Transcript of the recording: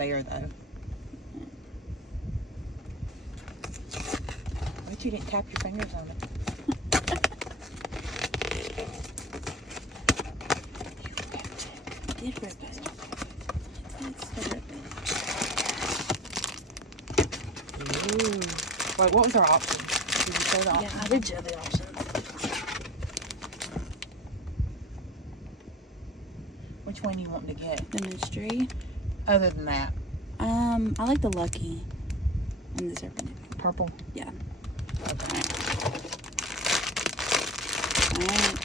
there, though. But you didn't tap your fingers on it. I did rip it. It's the rip it. Ooh. Wait, what was our option? Did you say the option? Yeah, I did show the options. Which one you want to get? The mystery. Other than that, I like the lucky and the serpent. purple. Yeah. Okay. Alright.